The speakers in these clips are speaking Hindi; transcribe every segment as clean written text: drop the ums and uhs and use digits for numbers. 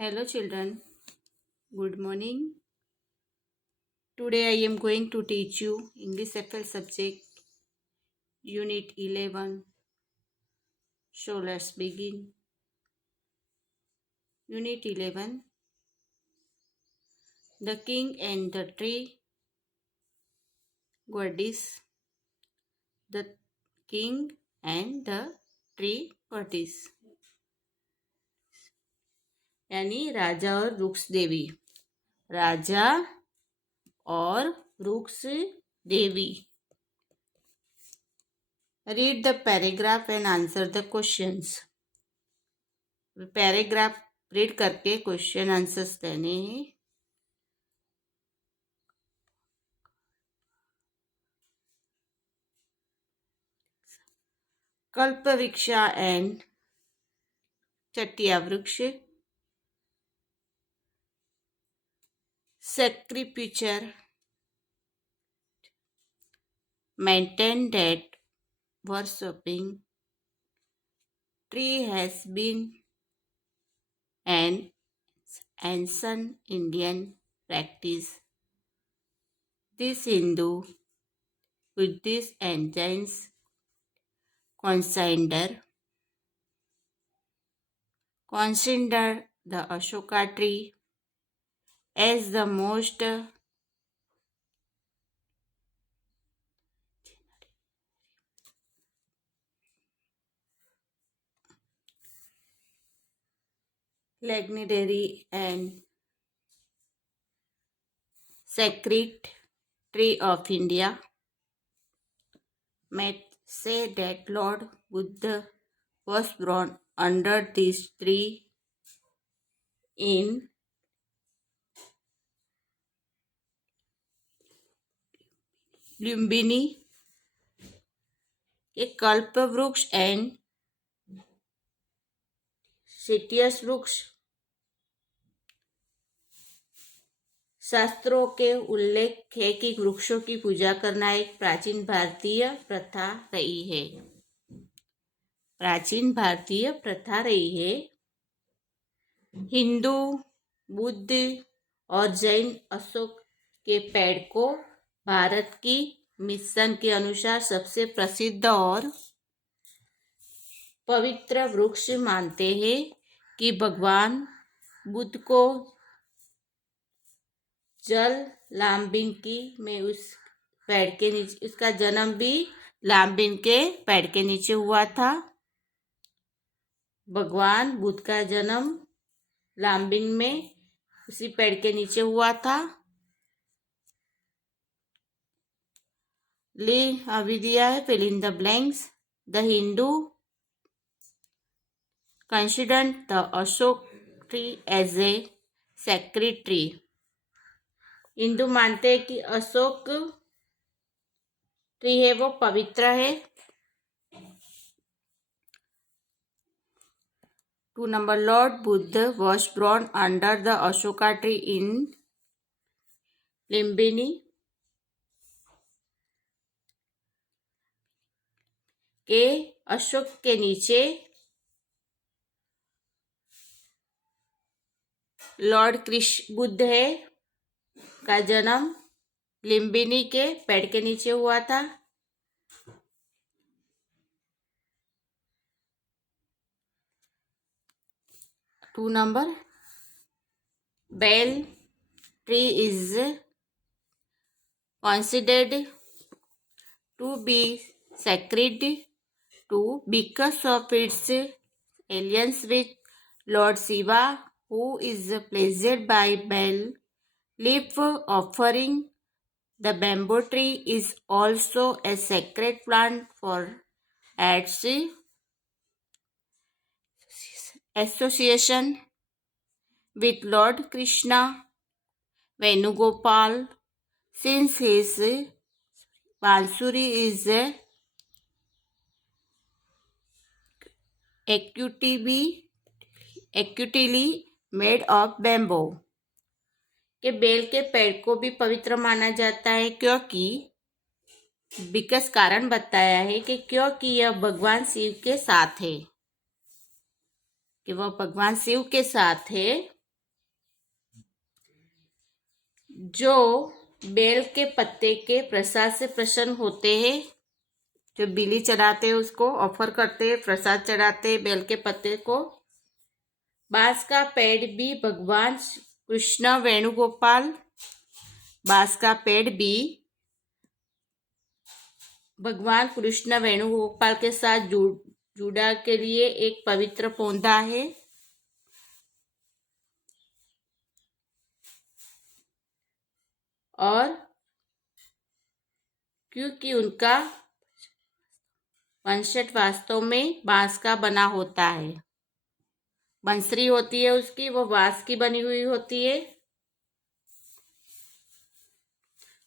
Hello children, good morning. Today I am going to teach you English FL subject Unit 11. So let's begin. Unit 11. The King and the Tree. Goddess. The King and the Tree Goddess. यानी राजा और वृक्ष देवी. राजा और वृक्ष देवी. Read the paragraph and answer the questions. Paragraph read करके क्वेश्चन आंसर्स देने हैं. कल्पवृक्षा एंड चटिया वृक्ष. Sacrificer maintained that worshipping tree has been an ancient Indian practice. This Hindu, Buddhist and Jains consider the Ashoka tree as the most legendary and sacred tree of India. May say that Lord Buddha was born under this tree in Lumbini. A कल्प वृक्ष एंड सिटियस वृक्ष शास्त्रों के उल्लेख है कि वृक्षों की पूजा करना एक प्राचीन भारतीय प्रथा रही है. प्राचीन भारतीय प्रथा रही है. हिंदू, बुद्ध और जैन अशोक के पेड़ को भारत की मिशन के अनुसार सबसे प्रसिद्ध और पवित्र वृक्ष मानते हैं कि भगवान बुद्ध को जल लाम्बिंकी में उस पेड़ के नीचे उसका जन्म भी लाम्बिन के पेड़ के नीचे हुआ था. भगवान बुद्ध का जन्म लाम्बिन में उसी पेड़ के नीचे हुआ था. अभी दिया है fill in the blanks. The Hindu considered the Ashok tree as a sacred tree. Hindu मानते हैं कि अशोक ट्री है वो पवित्र है. 2 number Lord Buddha was born under the Ashoka tree in Lumbini. के अशोक के नीचे लॉर्ड कृष्ण बुद्ध है का जन्म लिम्बिनी के पेड़ के नीचे हुआ था. Two number bell tree is considered to be sacred to because of its alliance with Lord Shiva, who is pleased by bell leaf offering. The bamboo tree is also a sacred plant for its association with Lord Krishna Venugopal, since his bansuri is acutely made of bamboo. के बेल के पेड़ को भी पवित्र माना जाता है क्योंकि विकास कारण बताया है कि क्योंकि यह भगवान शिव के साथ है कि वह भगवान शिव के साथ है जो बेल के पत्ते के प्रसाद से प्रसन्न होते हैं, जो बिली चढ़ाते हैं उसको ऑफर करते हैं, प्रसाद चढ़ाते हैं बेल के पत्ते को। बांस का पेड़ भी भगवान कृष्ण वेणुगोपाल, बांस का पेड़ भी भगवान कृष्ण वेणुगोपाल के साथ जुड़ा के लिए एक पवित्र पौधा है। और क्योंकि उनका वंशज वास्तव में बांस का बना होता है, बंसरी होती है उसकी, वो बांस की बनी हुई होती है।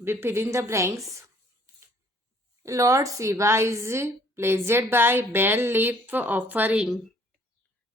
We fill in the blanks. Lord Shiva is pleased by bell leaf offering.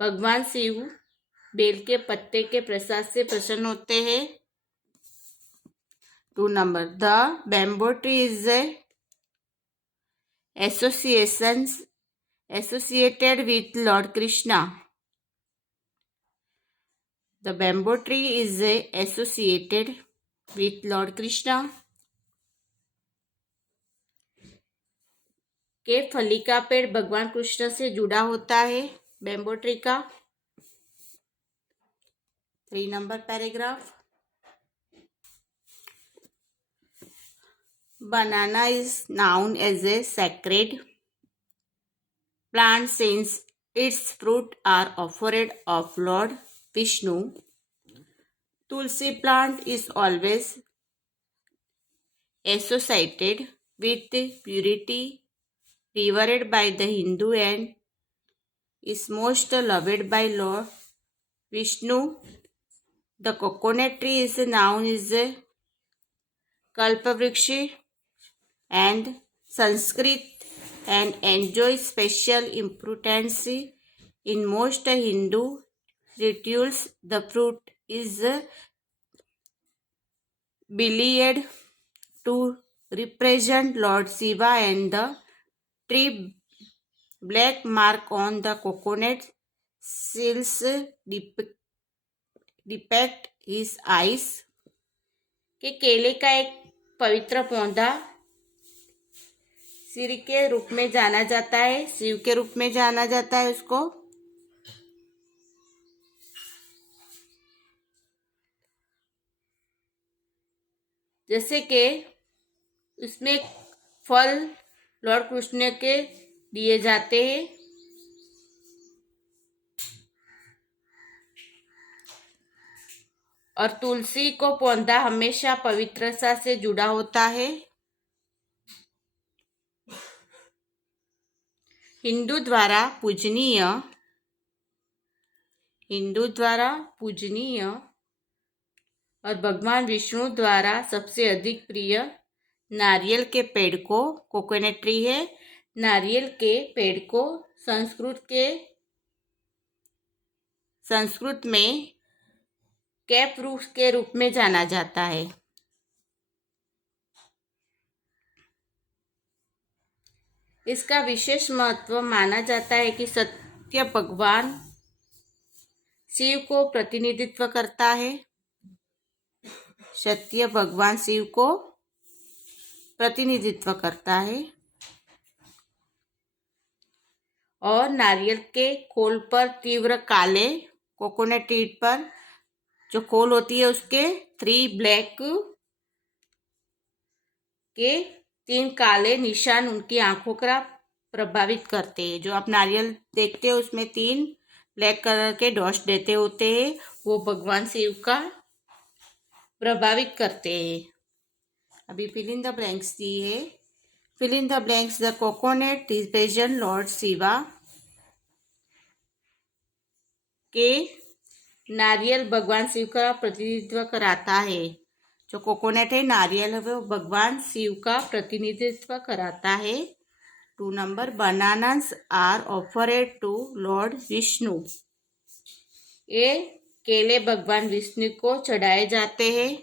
भगवान शिव बेल के पत्ते के प्रसाद से प्रसन्न होते हैं। 2 number. The bamboo tree is associated with Lord Krishna. The bamboo tree is associated with Lord Krishna. के फली का पेड़ भगवान कृष्ण से जुड़ा होता है, बैम्बो ट्री का। 3 number paragraph. Banana is known as a sacred plant since its fruit are offered of Lord Vishnu. Tulsi plant is always associated with purity, revered by the Hindu and is most loved by Lord Vishnu. The coconut tree is known as Kalpavriksha and Sanskrit and enjoys special importance in most Hindu rituals. The fruit is believed to represent Lord Shiva and the tree black mark on the coconut seals depict his eyes. के केले का एक पवित्र पौधा सिर के रूप में जाना जाता है, शिव के रूप में जाना जाता है उसको। जैसे कि उसमें फल लॉर्ड कृष्ण के दिए जाते हैं। और तुलसी को पौधा हमेशा पवित्रता से जुड़ा होता है। हिंदू द्वारा पूजनीय और भगवान विष्णु द्वारा सबसे अधिक प्रिय नारियल के पेड़ को कोकोनट ट्री है। नारियल के पेड़ को संस्कृत में कैप वृक्ष के रूप में जाना जाता है। इसका विशेष महत्व माना जाता है कि सत्य भगवान शिव को प्रतिनिधित्व करता है। सत्य भगवान शिव को प्रतिनिधित्व करता है। और नारियल के खोल पर तीव्र काले कोकोनट ट्री पर जो खोल होती है उसके 3 ब्लैक के 3 काले निशान उनकी आंखों का प्रभावित करते हैं। जो आप नारियल देखते हो उसमें 3 ब्लैक कलर के डॉट्स देते होते हैं, वो भगवान शिव का प्रभावित करते हैं। अभी फिल इन द ब्लैंक्स दी है। Fill in the blanks. The coconut represent lord Shiva. के नारियल भगवान शिव का प्रतिनिधित्व कराता है। जो कोकोनट है, नारियल है, वो भगवान शिव का प्रतिनिधित्व कराता है। 2 number. Bananas are offered to Lord Vishnu. ये केले भगवान विष्णु को चढ़ाए जाते हैं।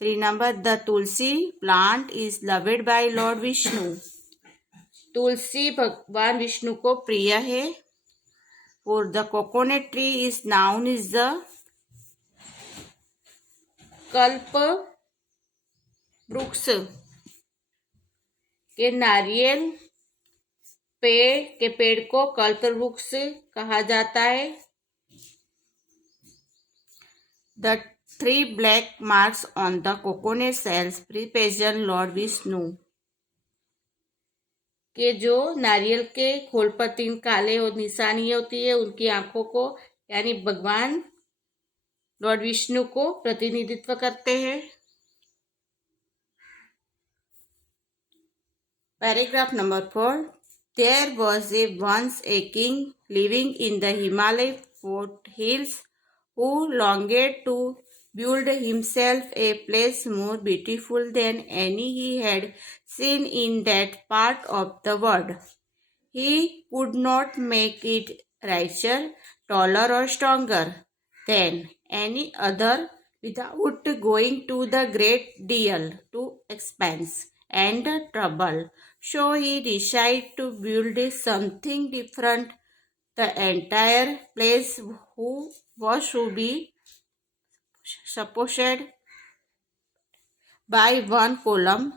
3 number. The tulsi plant is loved by Lord Vishnu. तुलसी भगवान विष्णु को प्रिय है। और the coconut tree is known as the कल्प वृक्ष के नारियल पेड़ को कल्प वृक्ष कहा जाता है। The 3 black marks on the coconut shells represent Lord Vishnu के जो नारियल के खोल पर 3 काले और निशानियां होती है, उनकी आंखों को यानी भगवान लॉर्ड विष्णु को प्रतिनिधित्व करते हैं। Paragraph number 4। There was once a king living in the Himalaya foothills who longed to build himself a place more beautiful than any he had seen in that part of the world. He could not make it richer, taller or stronger than any other without going to the great deal to expense and trouble. So he decided to build something different. The entire place was to be supported by one column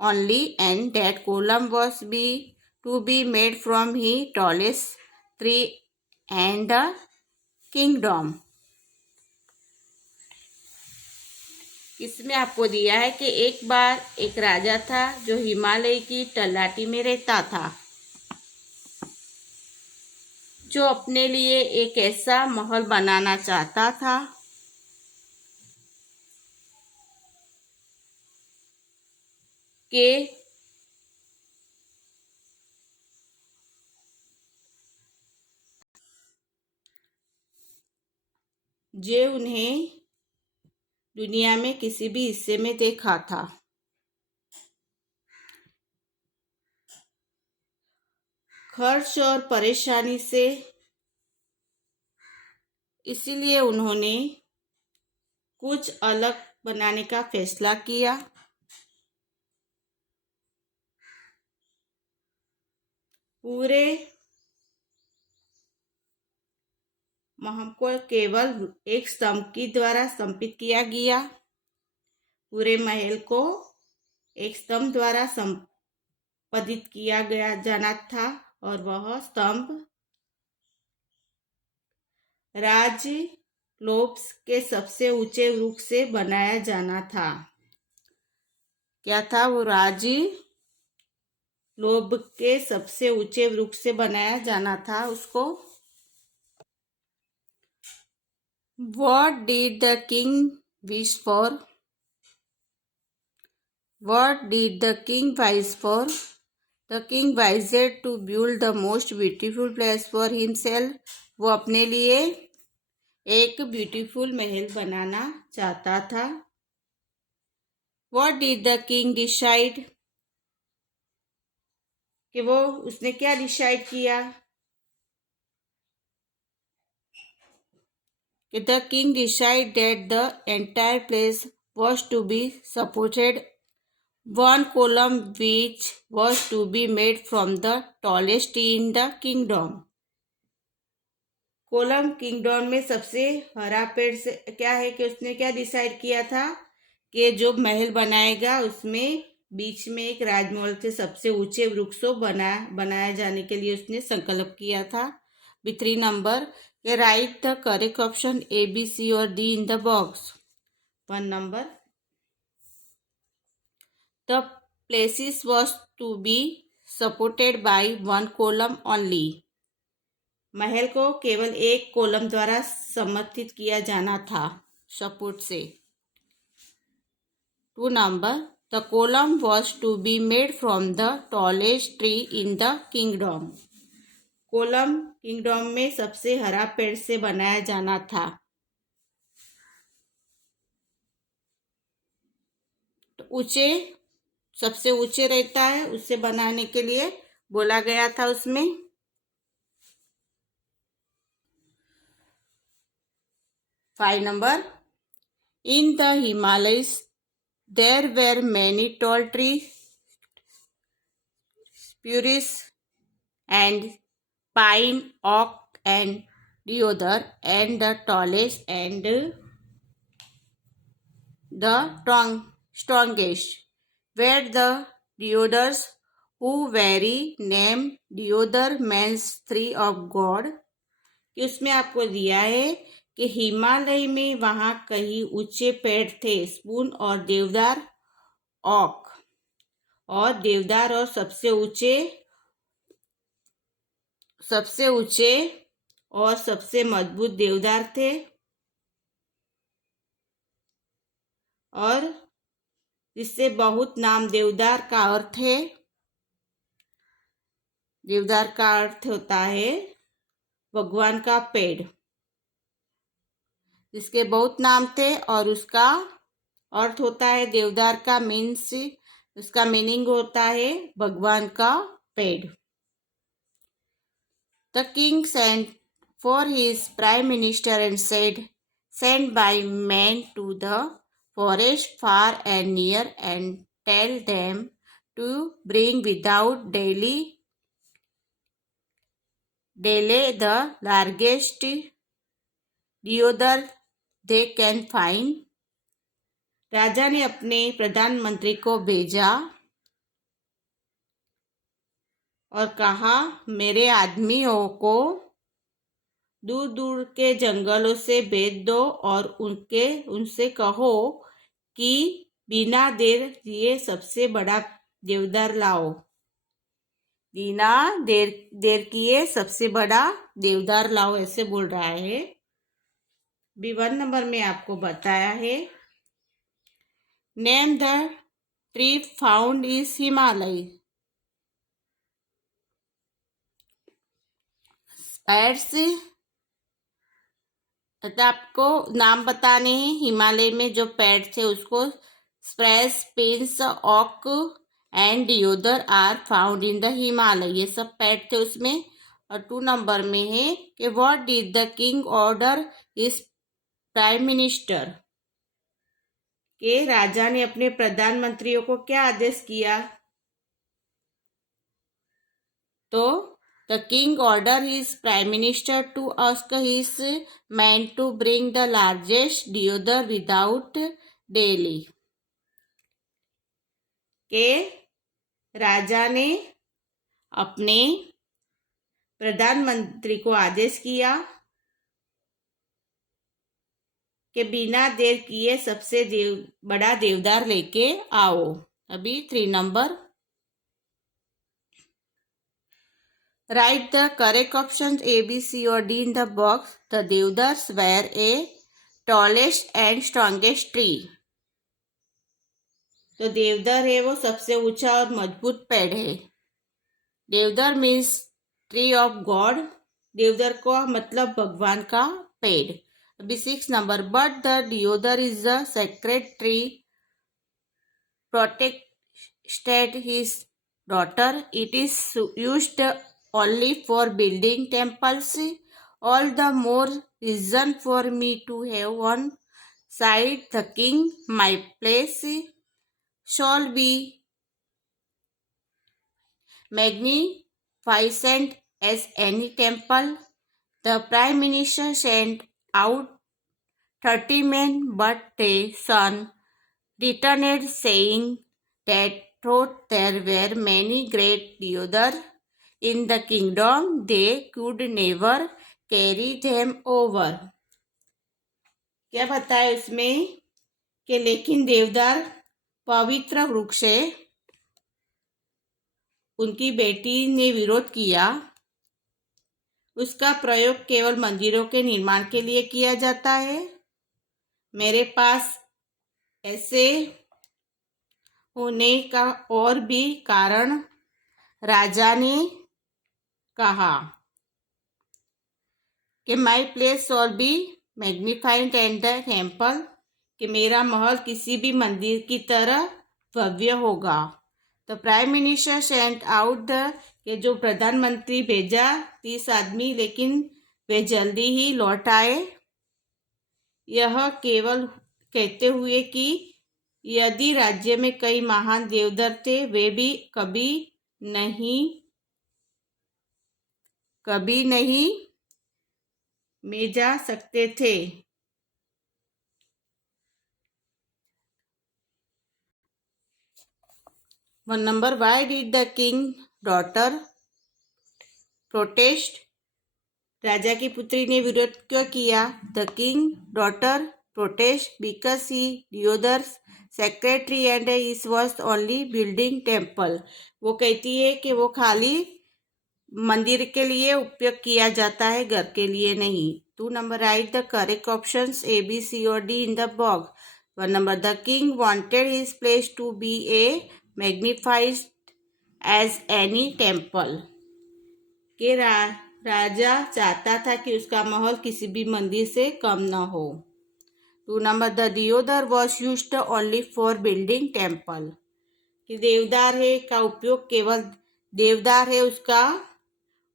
only, and that column was to be made from the tallest tree and the kingdom. इसमें आपको दिया है कि एक बार एक राजा था जो हिमालय की तलहटी में रहता था, जो अपने लिए एक ऐसा महल बनाना चाहता था कि जो उन्हें दुनिया में किसी भी हिस्से में देखा था। खर्च और परेशानी से इसीलिए उन्होंने कुछ अलग बनाने का फैसला किया। पूरे महल को केवल एक स्तंभ के द्वारा संपित किया गया। पूरे महल को एक स्तंभ द्वारा संपादित किया गया जाना था और वह स्तंभ राजलोभ के सबसे ऊंचे वृक्ष से बनाया जाना था। क्या था वो? राजलोभ के सबसे ऊंचे वृक्ष से बनाया जाना था उसको। What did the king wish for? What did the king wish for? The king wished to build the most beautiful place for himself. वो अपने लिए एक ब्यूटीफुल महल बनाना चाहता था। What did the king decide? कि वो उसने क्या डिसाइड किया? The king decided that the entire place was to be supported one column which was to be made from the tallest tree in the kingdom. Kolam kingdom में सबसे हरा पेड़ से क्या है कि उसने क्या डिसाइड किया था कि जो महल बनाएगा उसमें बीच में एक राजमहल के सबसे ऊंचे वृक्षों बनाया जाने के लिए उसने संकल्प किया था। B3 नंबर के write the correct option A, B, C और D in the box. 1 number the places was to be supported by one column only. महल को केवल एक कॉलम द्वारा समर्थित किया जाना था, सपोर्ट से। 2 number the column was to be made from the tallest tree in the kingdom. Kolam kingdom में सबसे हरा पेड़ से बनाया जाना था। तो ऊंचे सबसे ऊंचे रहता है, उससे बनाने के लिए बोला गया था उसमें। 5 number in the Himalayas there were many tall trees, spruce and pine, oak and Deodar and the tallest and the strongest were the Deodars who very name Deodar means tree of God। कि उसमें आपको दिया है कि हिमालय में वहां कई ऊंचे पेड़ थे, स्पून और देवदार ओक, और देवदार और सबसे ऊंचे और सबसे मजबूत देवदार थे। और जिससे बहुत नाम देवदार का अर्थ है, देवदार का अर्थ होता है भगवान का पेड़, जिसके बहुत नाम थे और उसका अर्थ होता है देवदार का मीन्स, उसका मीनिंग होता है भगवान का पेड़। The king sent for his prime minister and said, send by men to the forest far and near and tell them to bring without delay the largest deodar they can find। राजा ने अपने प्रधानमंत्री को भेजा और कहा, मेरे आदमियों को दूर दूर के जंगलों से भेज दो और उनसे कहो कि बिना देर किए सबसे बड़ा देवदार लाओ। बिना देर किए सबसे बड़ा देवदार लाओ, ऐसे बोल रहा है। B1 नंबर में आपको बताया है, name the tree found is Himalaya. पेड्स आपको नाम बताने हैं, हिमालय में जो पेड़ थे उसको spruce, pines, oak and deodar are found in the Himalaya, ये सब पेड़ थे उसमें। और 2 नंबर में है कि what did the king order his prime minister, के राजा ने अपने प्रधानमंत्रियों को क्या आदेश किया। तो the king ordered his prime minister to ask his men to bring the largest deodar without delay। के राजा ने अपने प्रधानमंत्री को आदेश किया कि बिना देर किए सबसे बड़ा देवदार लेके आओ। अभी 3 number, write the correct options A, B, C or D in the box। The deodars were a tallest and strongest tree। तो देवदार है वो सबसे ऊंचा और मजबूत पेड़ है। देवदार मीन्स ट्री ऑफ गॉड, देवदार को मतलब भगवान का पेड़। अभी 6 number, but the deodar is a sacred tree protected his daughter। It is used only for building temples। All the more reason for me to have one side the king। My place shall be magnificent as any temple। The prime minister sent out 30 men, but their son returned saying that though there were many great deodar in the kingdom, they could never carry them over। क्या बताया इसमें कि लेकिन देवदार पवित्र वृक्ष है, उनकी बेटी ने विरोध किया। उसका प्रयोग केवल मंदिरों के निर्माण के लिए किया जाता है। मेरे पास ऐसे होने का और भी कारण राजा ने कहा कि my place shawl B magnified and the temple, कि मेरा महल किसी भी मंदिर की तरह भव्य होगा। तो prime minister sent out the, कि जो प्रधानमंत्री भेजा 30 आदमी, लेकिन वे जल्दी ही लौट आए, यह केवल कहते हुए कि यदि राज्य में कई महान देवदार थे, वे भी कभी नहीं में जा सकते थे। 1 number, why did the king daughter protest? राजा की पुत्री ने विरोध क्यों किया? The king daughter protest because he deodars secretary and is was only building temple. वो कहती है कि वो खाली मंदिर के लिए उपयोग किया जाता है, घर के लिए नहीं। 2 number, write the correct options A B C और D in the box. 1 number, the king wanted his place to be a magnified as any temple. के राजा चाहता था कि उसका महल किसी भी मंदिर से कम न हो। 2 number, the Deodar was used only for building temple. कि देवदार है उसका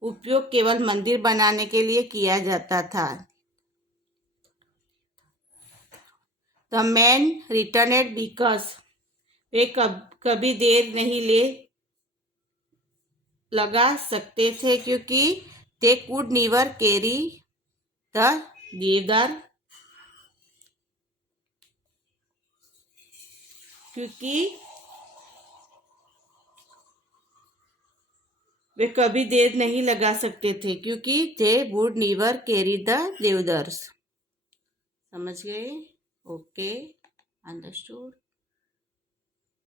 उपयोग केवल मंदिर बनाने के लिए किया जाता था। द मैन रिटर्नेड बिकॉज वे कभी देर नहीं लगा सकते थे क्योंकि they could never carry the देवदार, क्योंकि वे कभी देर नहीं लगा सकते थे क्योंकि they would never carry the deodars. समझ गए? Okay, understood.